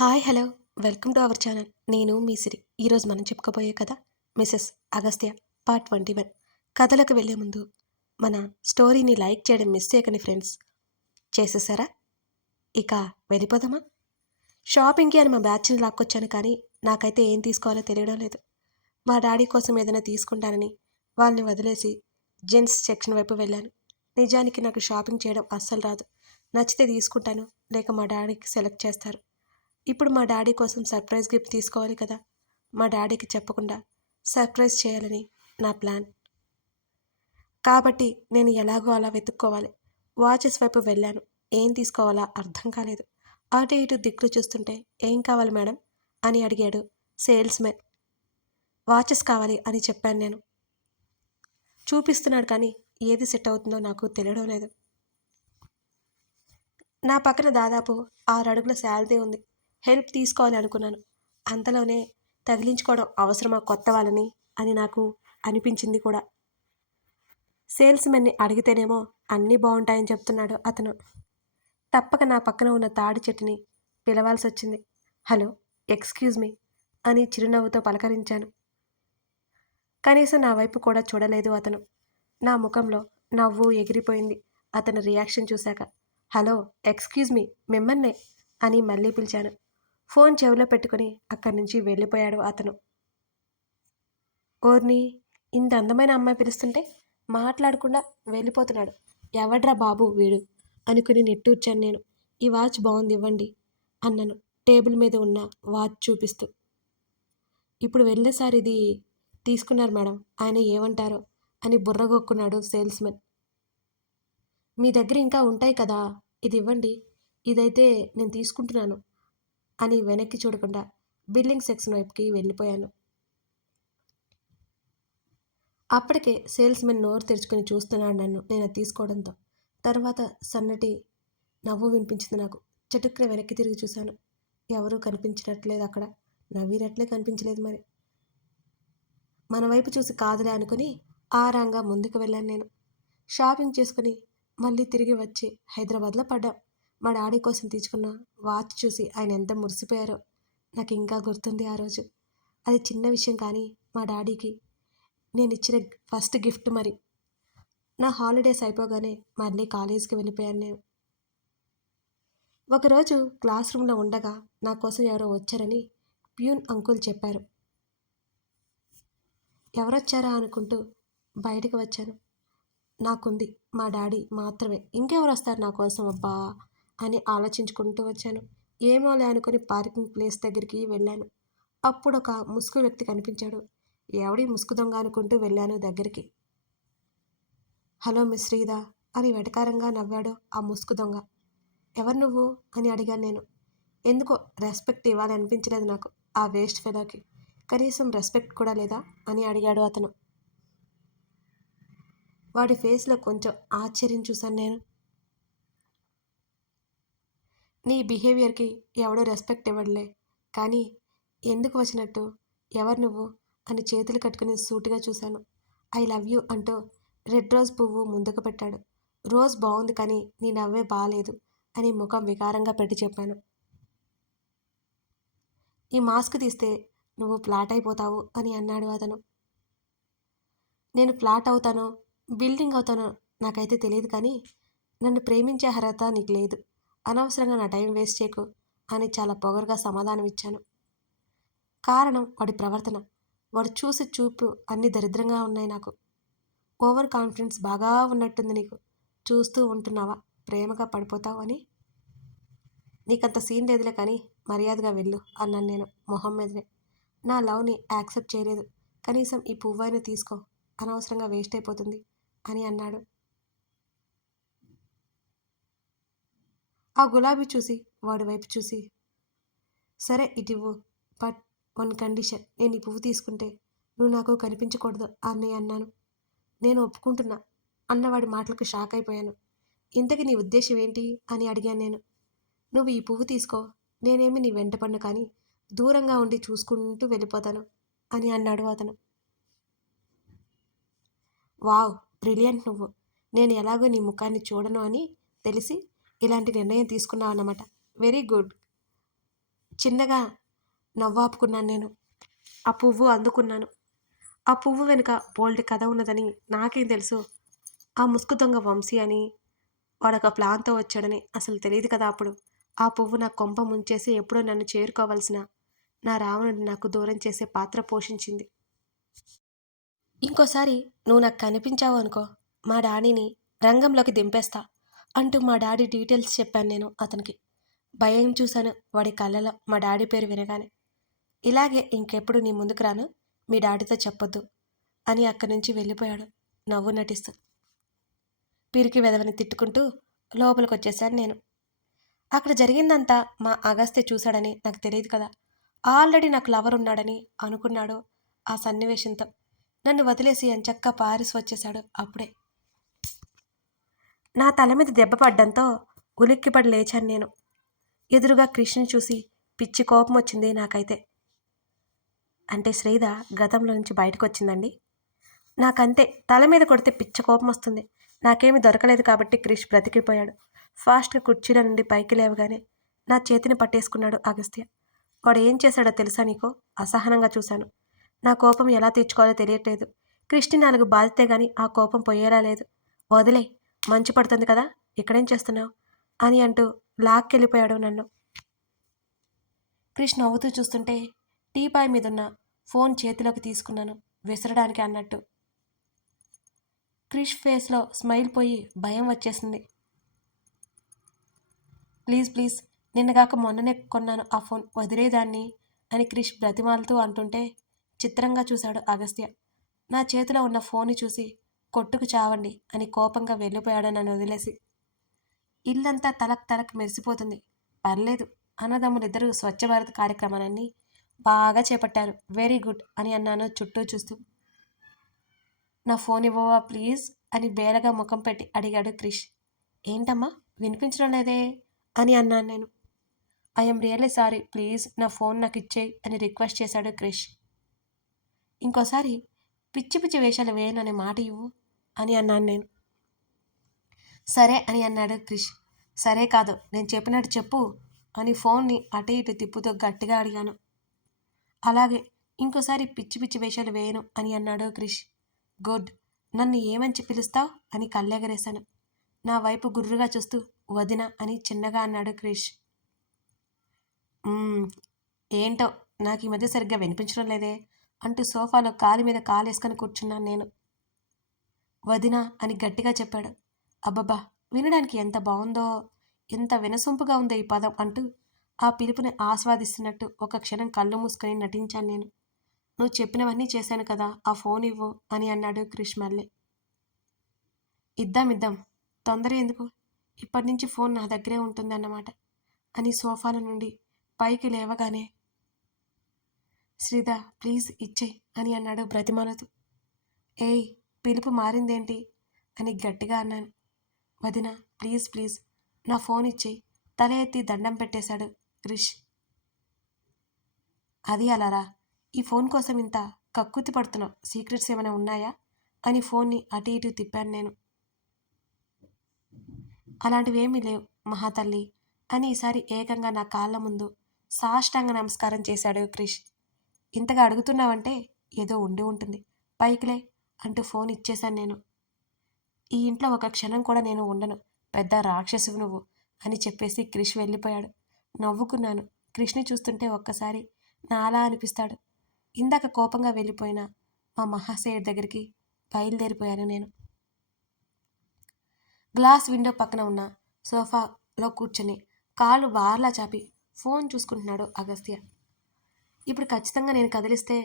Hi hello welcome to our channel. నేను మీ సిరి. ఈరోజు మనం చెప్పుకోబోయే కథ మిసెస్ అగస్త్య పార్ట్ 21. కథలకు వెళ్ళే ముందు మన స్టోరీని లైక్ చేయడం మిస్ చేయకండి ఫ్రెండ్స్. చేసేసారా? ఇక వెళ్ళిపోదామా? షాపింగ్కి అని మా బ్యాచ్ని లాక్కొచ్చాను, కానీ నాకైతే ఏం తీసుకోవాలో తెలియడం లేదు. మా డాడీ కోసం ఏదైనా తీసుకుంటానని వాళ్ళని వదిలేసి జెంట్స్ సెక్షన్ వైపు వెళ్ళాను. నిజానికి నాకు షాపింగ్ చేయడం అస్సలు రాదు. నచ్చితే తీసుకుంటాను, లేక మా డాడీకి సెలెక్ట్ చేస్తారు. ఇప్పుడు మా డాడీ కోసం సర్ప్రైజ్ గిఫ్ట్ తీసుకోవాలి కదా. మా డాడీకి చెప్పకుండా సర్ప్రైజ్ చేయాలని నా ప్లాన్. కాబట్టి నేను ఎలాగో అలా వెతుక్కోవాలి. వాచెస్ వైపు వెళ్ళాను. ఏం తీసుకోవాలా అర్థం కాలేదు. అటు ఇటు దిక్కులు చూస్తుంటే ఏం కావాలి మేడం అని అడిగాడు సేల్స్ మెన్. వాచెస్ కావాలి అని చెప్పాను నేను. చూపిస్తున్నాడు, కానీ ఏది సెట్ అవుతుందో నాకు తెలియడం లేదు. నా పక్కన దాదాపు 6 అడుగుల శాలరీ ఉంది. హెల్ప్ తీసుకోవాలి అనుకున్నాను. అంతలోనే తగిలించుకోవడం అవసరమా కొత్త వాళ్ళని అని నాకు అనిపించింది కూడా. సేల్స్మెన్ని అడిగితేనేమో అన్నీ బాగుంటాయని చెప్తున్నాడు అతను. తప్పక నా పక్కన ఉన్న తాడి చెట్టుని పిలవాల్సి వచ్చింది. హలో, ఎక్స్క్యూజ్ మీ అని చిరునవ్వుతో పలకరించాను. కనీసం నా వైపు కూడా చూడలేదు అతను. నా ముఖంలో నవ్వు ఎగిరిపోయింది అతని రియాక్షన్ చూశాక. హలో, ఎక్స్క్యూజ్ మీ, మిమ్మల్నే అని మళ్ళీ పిలిచాను. ఫోన్ చెవిలో పెట్టుకుని అక్కడి నుంచి వెళ్ళిపోయాడు అతను. ఓర్ని, ఇంత అందమైన అమ్మాయి పిలుస్తుంటే మాట్లాడకుండా వెళ్ళిపోతున్నాడు. ఎవడ్రా బాబు వీడు అనుకుని నెట్టూర్చాను నేను. ఈ వాచ్ బాగుంది, ఇవ్వండి అన్నాను టేబుల్ మీద ఉన్న వాచ్ చూపిస్తూ. ఇప్పుడు వెళ్ళేసారి ఇది తీసుకున్నారు మేడం, ఆయన ఏమంటారో అని బుర్రగొక్కున్నాడు సేల్స్మెన్. మీ దగ్గర ఇంకా ఉంటాయి కదా, ఇది ఇవ్వండి, ఇదైతే నేను తీసుకుంటున్నాను అని వెనక్కి చూడకుండా బిల్లింగ్ సెక్షన్ వైపుకి వెళ్ళిపోయాను. అప్పటికే సేల్స్మెన్ నోరు తెరుచుకొని చూస్తున్నాడు నన్ను నేను తీసుకోవడంతో. తర్వాత సన్నటి నవ్వు వినిపించింది నాకు. చటుక్కున వెనక్కి తిరిగి చూశాను. ఎవరూ కనిపించినట్లేదు అక్కడ. నవ్వినట్లే కనిపించలేదు మరి. మన వైపు చూసి కాదులే అనుకుని ఆరాంగా ముందుకు వెళ్ళాను నేను. షాపింగ్ చేసుకుని మళ్ళీ తిరిగి వచ్చి హైదరాబాద్లో పడ్డాం. మా డాడీ కోసం తీసుకున్న వాచ్ చూసి ఆయన ఎంత మురిసిపోయారో నాకు ఇంకా గుర్తుంది ఆ రోజు. అది చిన్న విషయం, కానీ మా డాడీకి నేను ఇచ్చిన ఫస్ట్ గిఫ్ట్ మరి. నా హాలిడేస్ అయిపోగానే మళ్ళీ కాలేజీకి వెళ్ళిపోయాను నేను. ఒకరోజు క్లాస్ రూమ్లో ఉండగా నా కోసం ఎవరో వచ్చారని ప్యూన్ అంకుల్ చెప్పారు. ఎవరొచ్చారా అనుకుంటూ బయటకు వచ్చాను. నాకుంది మా డాడీ మాత్రమే, ఇంకెవరు వస్తారు నా కోసం అబ్బా అని ఆలోచించుకుంటూ వచ్చాను. ఏమోలే అనుకుని పార్కింగ్ ప్లేస్ దగ్గరికి వెళ్ళాను. అప్పుడు ఒక ముసుగు వ్యక్తి కనిపించాడు. ఎవడి ముసుగు దొంగ అనుకుంటూ వెళ్ళాను దగ్గరికి. హలో మిస్ శ్రీదా అని వెటకారంగా నవ్వాడు ఆ ముసుగు దొంగ. ఎవరు నువ్వు అని అడిగాను నేను. ఎందుకో రెస్పెక్ట్ ఇవ్వాలి అనిపించలేదు నాకు ఆ వేస్ట్ ఫెలోకి. కనీసం రెస్పెక్ట్ కూడా లేదా అని అడిగాడు అతను. వాడి ఫేస్లో కొంచెం ఆశ్చర్యం చూశాను నేను. నీ బిహేవియర్కి ఎవడో రెస్పెక్ట్ ఇవ్వడలే, కానీ ఎందుకు వచ్చినట్టు, ఎవరు నువ్వు అని చేతులు కట్టుకుని సూటిగా చూశాను. ఐ లవ్ యూ అంటూ రెడ్ రోజ్ పువ్వు ముందుకు పెట్టాడు. రోజ్ బాగుంది, కానీ నీ నవ్వే బాగాలేదు అని ముఖం వికారంగా పెట్టి చెప్పాను. ఈ మాస్క్ తీస్తే నువ్వు ఫ్లాట్ అయిపోతావు అని అన్నాడు అతను. నేను ఫ్లాట్ అవుతానో బిల్డింగ్ అవుతానో నాకైతే తెలియదు, కానీ నన్ను ప్రేమించే అర్హత నీకు లేదు. అనవసరంగా నా టైం వేస్ట్ చేయకు అని చాలా పొగరుగా సమాధానం ఇచ్చాను. కారణం వాడి ప్రవర్తన. వాడు చూసి చూపు అన్ని దరిద్రంగా ఉన్నాయి నాకు. ఓవర్ కాన్ఫిడెన్స్ బాగా ఉన్నట్టుంది నీకు. చూస్తూ ఉంటున్నావా ప్రేమగా పడిపోతావు అని. నీకంత సీన్ లేదులే, కానీ మర్యాదగా వెళ్ళు అన్నాను నేను మొహం మీదనే. నా లవ్ని యాక్సెప్ట్ చేయలేదు, కనీసం ఈ పువ్వైనా తీసుకో, అనవసరంగా వేస్ట్ అయిపోతుంది అని అన్నాడు. ఆ గులాబీ చూసి వాడి వైపు చూసి, సరే ఇటివ్వు, బట్ వన్ కండిషన్, నేను ఈ పువ్వు తీసుకుంటే నువ్వు నాకు కనిపించకూడదు అని అన్నాను. నేను ఒప్పుకుంటున్నా అన్నవాడి మాటలకు షాక్ అయిపోయాను. ఇంతకీ నీ ఉద్దేశం ఏంటి అని అడిగాను నేను. నువ్వు ఈ పువ్వు తీసుకో, నేనేమి నీ వెంట పడిన, కానీ దూరంగా ఉండి చూసుకుంటూ వెళ్ళిపోతాను అని అన్నాడు అతను. వావ్, బ్రిలియంట్ నువ్వు. నేను ఎలాగో నీ ముఖాన్ని చూడను అని తెలిసి ఇలాంటి నిర్ణయం తీసుకున్నావు అన్నమాట. Very good. చిన్నగా నవ్వాపుకున్నాను నేను. ఆ పువ్వు అందుకున్నాను. ఆ పువ్వు వెనుక బోలెడు కథ ఉన్నదని నాకేం తెలుసు? ఆ ముసుగు దొంగ వంశీ అని, వాడొక ప్లాన్‌తో వచ్చాడని అసలు తెలీదు కదా అప్పుడు. ఆ పువ్వు నా కొంప ముంచేసి ఎప్పుడో నన్ను చేరుకోవాల్సిన నా రావణుడిని నాకు దూరం చేసే పాత్ర పోషించింది. ఇంకోసారి నువ్వు నాకు కనిపించావు అనుకో, మా డాడీని రంగంలోకి దింపేస్తా అంటూ మా డాడీ డీటెయిల్స్ చెప్పాను నేను అతనికి. భయం చూశాను వాడి కళ్ళలో మా డాడీ పేరు వినగానే. ఇలాగే ఇంకెప్పుడు నీ ముందుకు రాను, మీ డాడీతో చెప్పొద్దు అని అక్కడి నుంచి వెళ్ళిపోయాడు నవ్వు నటిస్తూ. పిరికి వెధవని తిట్టుకుంటూ లోపలికొచ్చేశాను నేను. అక్కడ జరిగిందంతా మా అగస్త్య చూశాడని నాకు తెలియదు కదా. ఆల్రెడీ నాకు లవర్ ఉన్నాడని అనుకున్నాడు ఆ సన్నివేశంతో. నన్ను వదిలేసి ఎంచక్కా పారిస్ వచ్చేశాడు అప్పుడే. నా తల మీద దెబ్బ పడ్డంతో ఉలిక్కిపడి లేచాను నేను. ఎదురుగా కృష్ణని చూసి పిచ్చి కోపం వచ్చింది నాకైతే. అంటే శ్రీధ గతంలో నుంచి బయటకు వచ్చిందండి. నాకంతే, తల మీద కొడితే పిచ్చ కోపం వస్తుంది. నాకేమీ దొరకలేదు కాబట్టి క్రిష్ బ్రతికిపోయాడు. ఫాస్ట్గా కుర్చీలో నుండి పైకి లేవగానే నా చేతిని పట్టేసుకున్నాడు అగస్త్య. వాడు ఏం చేశాడో తెలుసా నీకు? అసహనంగా చూశాను. నా కోపం ఎలా తీర్చుకోవాలో తెలియట్లేదు. క్రిష్ని 4 బాధితే గాని ఆ కోపం పోయేలా లేదు. వదిలే, మంచు పడుతుంది కదా, ఇక్కడేం చేస్తున్నావు అని అంటూ లాక్కెళ్ళిపోయాడు నన్ను. క్రిష్ నవ్వుతూ చూస్తుంటే టీపాయ్ మీదున్న ఫోన్ చేతిలోకి తీసుకున్నాను విసరడానికి అన్నట్టు. క్రిష్ ఫేస్లో స్మైల్ పోయి భయం వచ్చేసింది. ప్లీజ్ ప్లీజ్, నిన్నగాక మొన్ననే కొన్నాను ఆ ఫోన్, వదిలేదాన్ని అని క్రిష్ బ్రతిమాలుతూ అంటుంటే చిత్రంగా చూశాడు అగస్త్య. నా చేతిలో ఉన్న ఫోన్ని చూసి కొట్టుకు చావండి అని కోపంగా వెళ్ళిపోయాడు నన్ను వదిలేసి. ఇల్లంతా తలక్ తలక్ మెరిసిపోతుంది. పర్లేదు, అన్నదమ్ములిద్దరూ స్వచ్ఛ భారత్ కార్యక్రమాలన్నీ బాగా చేపట్టారు, వెరీ గుడ్ అని అన్నాను చుట్టూ చూస్తూ. నా ఫోన్ ఇవ్వవా ప్లీజ్ అని బేలగా ముఖం పెట్టి అడిగాడు క్రిష్. ఏంటమ్మా వినిపించడం లేదే అని అన్నాను నేను. ఐఎమ్ రియల్లీ సారీ, ప్లీజ్ నా ఫోన్ నాకు ఇచ్చేయి అని రిక్వెస్ట్ చేశాడు క్రిష్. ఇంకోసారి పిచ్చి పిచ్చి వేషాలు వేయననే మాట ఇవ్వు అని అన్నాను నేను. సరే అని అన్నాడు క్రిష్. సరే కాదు, నేను చెప్పినట్టు చెప్పు అని ఫోన్ని అటు ఇటు తిప్పుతూ గట్టిగా అడిగాను. అలాగే, ఇంకోసారి పిచ్చి పిచ్చి వేషాలు వేయను అని అన్నాడు క్రిష్. గుడ్, నన్ను ఏమని పిలుస్తావు అని కళ్ళెగరేశాను. నా వైపు గుర్రుగా చూస్తూ వదిన అని చిన్నగా అన్నాడు క్రిష్. ఏంటో నాకు ఈ మధ్య సరిగ్గా వినిపించడం లేదే అంటూ సోఫాలో కాలు మీద కాలేసుకొని కూర్చున్నాను నేను. వదిన అని గట్టిగా చెప్పాడు. అబ్బబ్బా, వినడానికి ఎంత బాగుందో, ఎంత వినసొంపుగా ఉందో ఈ పదం అంటూ ఆ పిలుపుని ఆస్వాదిస్తున్నట్టు ఒక క్షణం కళ్ళు మూసుకొని నటించాను నేను. నువ్వు చెప్పినవన్నీ చేశాను కదా, ఆ ఫోన్ ఇవ్వు అని అన్నాడు క్రిష్ మళ్ళీ. ఇద్దాం, తొందర ఎందుకు, ఇప్పటి నుంచి ఫోన్ నా దగ్గరే ఉంటుందన్నమాట అని సోఫాల నుండి పైకి లేవగానే శ్రీధ ప్లీజ్ ఇచ్చేయి అని అన్నాడు బ్రతిమాలతూ. ఏయ్, పిలుపు మారిందేంటి అని గట్టిగా అన్నాను. వదిన ప్లీజ్ ప్లీజ్ నా ఫోన్ ఇచ్చేయి, తల ఎత్తి దండం పెట్టేశాడు క్రిష్. అది అలారా, ఈ ఫోన్ కోసం ఇంత కక్కుతి పడుతున్నావు, సీక్రెట్స్ ఏమైనా ఉన్నాయా అని ఫోన్ని అటు ఇటు తిప్పాను నేను. అలాంటివేమీ లేవు మహాతల్లి అని ఈసారి ఏకంగా నా కాళ్ళ ముందు సాష్టాంగ నమస్కారం చేశాడు క్రిష్. ఇంతగా అడుగుతున్నావంటే ఏదో ఉండి ఉంటుంది, పైకిలే అంటూ ఫోన్ ఇచ్చేశాను నేను. ఈ ఇంట్లో ఒక క్షణం కూడా నేను ఉండను, పెద్ద రాక్షసువు నువ్వు అని చెప్పేసి క్రిష్ వెళ్ళిపోయాడు. నవ్వుకున్నాను. క్రిష్ని చూస్తుంటే ఒక్కసారి నాలా అనిపిస్తాడు. ఇందాక కోపంగా వెళ్ళిపోయిన మా మహాశయుడి దగ్గరికి బయలుదేరిపోయాను నేను. గ్లాస్ విండో పక్కన ఉన్న సోఫాలో కూర్చొని కాళ్ళు బార్లా చాపి ఫోన్ చూసుకుంటున్నాడు అగస్త్య. ఇప్పుడు ఖచ్చితంగా నేను కదిలిస్తే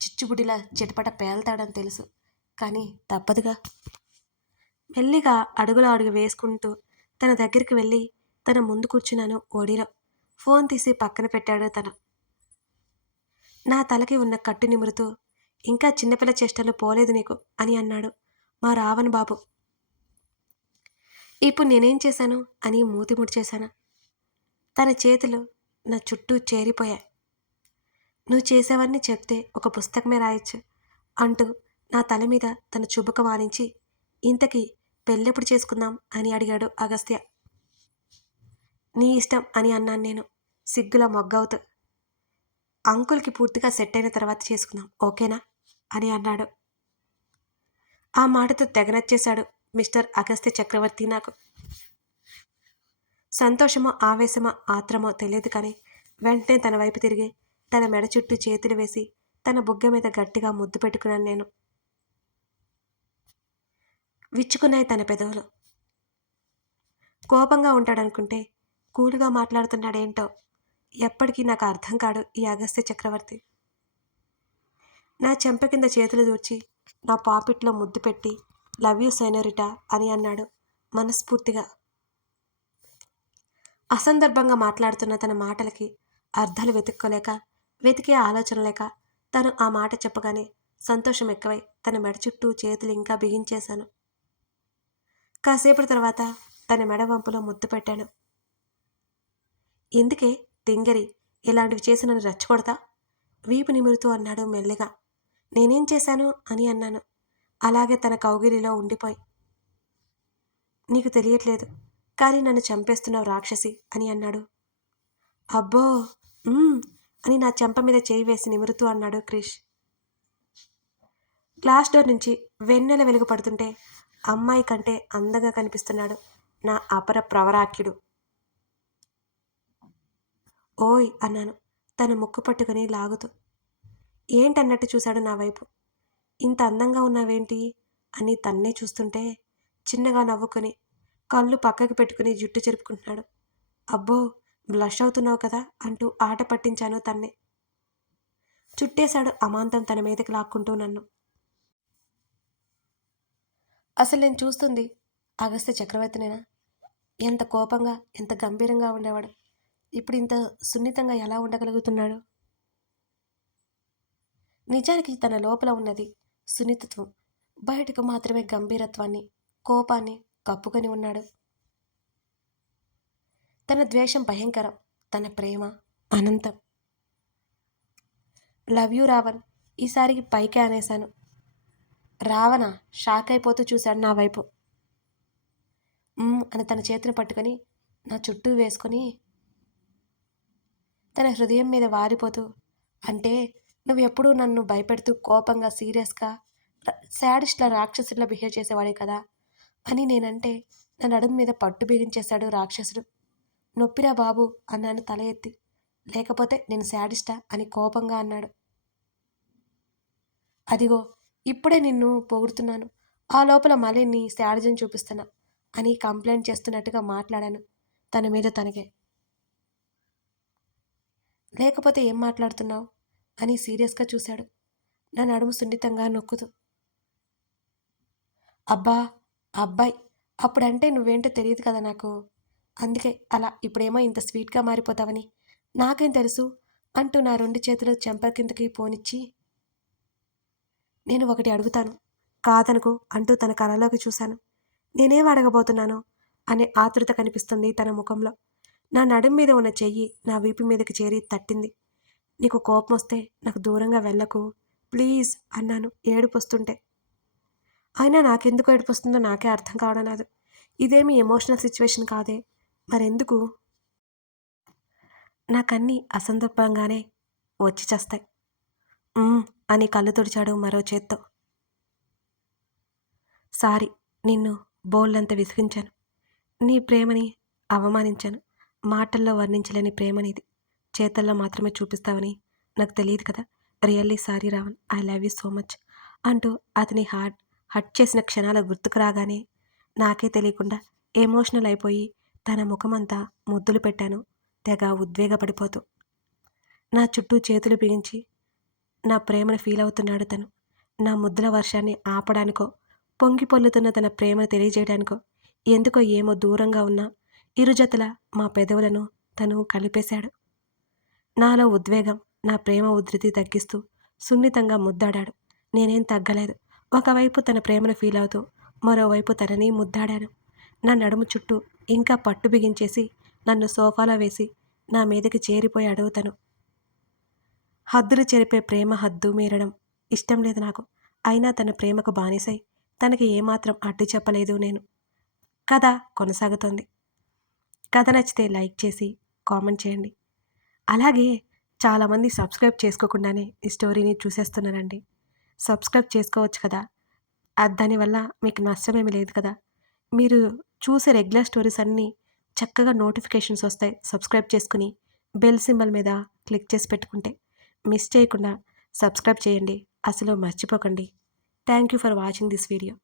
చిచ్చుబుడిలా చిటపట పేల్తాడని తెలుసు, కానీ తప్పదుగా. మెల్లిగా అడుగులో అడుగు వేసుకుంటూ తన దగ్గరికి వెళ్ళి తన ముందు కూర్చున్నాను ఓడిలో. ఫోన్ తీసి పక్కన పెట్టాడు తను. నా తలకి ఉన్న కట్టు నిమురుతూ, ఇంకా చిన్నపిల్ల చేష్టలు పోలేదు నీకు అని అన్నాడు మా రావణ్ బాబు. ఇప్పుడు నేనేం చేశాను అని మూతి ముడిచేశాను. తన చేతులు నా చుట్టూ చేరిపోయాయి. నువ్వు చేసేవన్నీ చెప్తే ఒక పుస్తకమే రాయొచ్చు అంటూ నా తల మీద తన చుబుక వారించి, ఇంతకీ పెళ్ళెప్పుడు చేసుకుందాం అని అడిగాడు అగస్త్య. నీ ఇష్టం అని అన్నాను నేను. సిగ్గుల మొగ్గవుతూ, అంకుల్కి పూర్తిగా సెట్ అయిన తర్వాత చేసుకుందాం, ఓకేనా అని అన్నాడు. ఆ మాటతో తెగ నచ్చేశాడు మిస్టర్ అగస్త్య చక్రవర్తి నాకు. సంతోషమో ఆవేశమో ఆత్రమో తెలియదు కానీ వెంటనే తన వైపు తిరిగి తన మెడ చుట్టూ చేతులు వేసి తన బుగ్గ మీద గట్టిగా ముద్దు పెట్టుకున్నాను నేను. విచ్చుకున్నాయి తన పెదవులు. కోపంగా ఉంటాడనుకుంటే కూలుగా మాట్లాడుతున్నాడేంటో. ఎప్పటికీ నాకు అర్థం కాడు ఈ అగస్త్య చక్రవర్తి. నా చెంప కింద చేతులు దూర్చి నా పాపిట్లో ముద్దు పెట్టి లవ్ యూ సైనరిటా అని అన్నాడు మనస్ఫూర్తిగా. అసందర్భంగా మాట్లాడుతున్న తన మాటలకి అర్థాలు వెతుక్కోలేక, వెతికే ఆలోచన లేక తను ఆ మాట చెప్పగానే సంతోషం ఎక్కువై తన మెడ చుట్టూ చేతులు ఇంకా బిగించేశాను. కాసేపటి తర్వాత తన మెడ వంపులో ముద్దు పెట్టాను. ఎందుకే తింగరి ఇలాంటివి చేసి నన్ను రెచ్చగొడతా? వీపు నిమురుతూ అన్నాడు మెల్లిగా. నేనేం చేశాను అని అన్నాను అలాగే తన కౌగిలిలో ఉండిపోయి. నీకు తెలియట్లేదు కానీ నన్ను చంపేస్తున్నావు రాక్షసి అని అన్నాడు. అబ్బో అని నా చెంప మీద చేయి వేసి నిమురుతూ అన్నాడు క్రిష్. గ్లాస్ డోర్ నుంచి వెన్నెల వెలుగు పడుతుంటే అమ్మాయి కంటే అందంగా కనిపిస్తున్నాడు నా అపర ప్రవరాఖ్యుడు. ఓయ్ అన్నాను తన ముక్కు పట్టుకుని లాగుతూ. ఏంటన్నట్టు చూశాడు నా వైపు. ఇంత అందంగా ఉన్నావేంటి అని తన్నే చూస్తుంటే చిన్నగా నవ్వుకొని కళ్ళు పక్కకి పెట్టుకుని జుట్టు చెరుపుకుంటున్నాడు. అబ్బో బ్లష్ అవుతున్నావు కదా అంటూ ఆట పట్టించాను తన్నే. చుట్టేశాడు అమాంతం తన మీదకి లాక్కుంటూ నన్ను. అసలు నేను చూస్తుంది అగస్త్య చక్రవర్తినేనా? ఎంత కోపంగా ఎంత గంభీరంగా ఉండేవాడు ఇప్పుడు ఇంత సున్నితంగా ఎలా ఉండగలుగుతున్నాడు? నిజానికి తన లోపల ఉన్నది సున్నితత్వం, బయటకు మాత్రమే గంభీరత్వాన్ని కోపాన్ని కప్పుకొని ఉన్నాడు. తన ద్వేషం భయంకరం, తన ప్రేమ అనంతం. లవ్ యూ రావణ్ ఈసారికి పైకే అనేశాను. రావణ షాక్ అయిపోతూ చూశాడు నా వైపు. అని తన చేతిని పట్టుకొని నా చుట్టూ వేసుకొని తన హృదయం మీద వారిపోతూ, అంటే నువ్వు ఎప్పుడూ నన్ను భయపెడుతూ కోపంగా సీరియస్గా శాడిస్ట్లా రాక్షసుడిలా బిహేవ్ చేసేవాడే కదా అని నేనంటే నా నడుము మీద పట్టు బిగించేశాడు రాక్షసుడు. నొప్పిరా బాబు అన్నాను తల ఎత్తి. లేకపోతే నేను శాడిస్టా అని కోపంగా అన్నాడు. అదిగో ఇప్పుడే నిన్ను పొగుడుతున్నాను, ఆ లోపల మళ్ళీ నీ శాడిజం చూపిస్తున్నా అని కంప్లైంట్ చేస్తున్నట్టుగా మాట్లాడాను తన మీద తనకే. లేకపోతే ఏం మాట్లాడుతున్నావు అని సీరియస్గా చూశాడు నా నడుము సున్నితంగా నొక్కుతూ. అబ్బా అబ్బాయి అప్పుడంటే నువ్వేంటో తెలియదు కదా నాకు, అందుకే అలా ఇప్పుడేమో ఇంత స్వీట్గా మారిపోతావని నాకేం తెలుసు అంటూ నా 2 చేతులు చెంప కిందకి పోనిచ్చి, నేను ఒకటి అడుగుతాను కాదనుకో అంటూ తన కళ్ళలోకి చూశాను. నేనేం అడగబోతున్నానో అనే ఆతృత కనిపిస్తుంది తన ముఖంలో. నా నడుం మీద ఉన్న చెయ్యి నా వీపు మీదకి చేరి తట్టింది. నీకు కోపం వస్తే నాకు దూరంగా వెళ్ళకు ప్లీజ్ అన్నాను ఏడుపు వస్తుంటే. అయినా నాకెందుకు ఏడుపు వస్తుందో నాకే అర్థం కావడం లేదు. ఇదేమీ ఎమోషనల్ సిచ్యువేషన్ కాదే, మరెందుకు? నాకన్నీ అసందర్భంగానే వచ్చి చేస్తాయి అని కళ్ళు తుడిచాడు మరో చేత్తో. సారీ, నిన్ను బోల్డంత విసిగించాను, నీ ప్రేమని అవమానించాను. మాటల్లో వర్ణించలేని ప్రేమనిది, చేతల్లో మాత్రమే చూపిస్తావని నాకు తెలియదు కదా. Really sorry Ravan, I love you so much అంటూ అతని హట్ చేసిన క్షణాలు గుర్తుకు రాగానే నాకే తెలియకుండా ఎమోషనల్ అయిపోయి తన ముఖమంతా ముద్దులు పెట్టాను తెగ ఉద్వేగపడిపోతూ. నా చుట్టూ చేతులు బిగించి నా ప్రేమను ఫీల్ అవుతున్నాడు తను. నా ముద్దుల వర్షాన్ని ఆపడానికో పొంగి పొల్లుతున్న తన ప్రేమను తెలియజేయడానికో ఎందుకో ఏమో దూరంగా ఉన్న ఇరుజతల మా పెదవులను తను కలిపేశాడు. నాలో ఉద్వేగం నా ప్రేమ ఉధృతి తగ్గిస్తూ సున్నితంగా ముద్దాడాడు. నేనేం తగ్గలేదు. ఒకవైపు తన ప్రేమను ఫీల్ అవుతూ మరోవైపు తనని ముద్దాడాను. నా నడుము చుట్టూ ఇంకా పట్టు బిగించేసి నన్ను సోఫాలో వేసి నా మీదకి చేరిపోయాడు తను. హద్దులు చెరిపే ప్రేమ హద్దు మీరడం ఇష్టం లేదు నాకు. అయినా తన ప్రేమకు బానిసై తనకి ఏమాత్రం అడ్డు చెప్పలేదు నేను. కథ కొనసాగుతోంది. కథ నచ్చితే లైక్ చేసి కామెంట్ చేయండి. అలాగే చాలామంది సబ్స్క్రైబ్ చేసుకోకుండానే ఈ స్టోరీని చూసేస్తున్నారండి. సబ్స్క్రైబ్ చేసుకోవచ్చు కదా! దానివల్ల మీకు నష్టమేమి లేదు కదా! మీరు చూసే రెగ్యులర్ స్టోరీస్ అన్నీ చక్కగా నోటిఫికేషన్స్ వస్తాయి. సబ్స్క్రైబ్ చేసుకొని బెల్ సింబల్ మీద క్లిక్ చేసి పెట్టుకుంటే మిస్ చేయకుండా సబ్స్క్రైబ్ చేయండి. అసలు మర్చిపోకండి. Thank you for watching this video.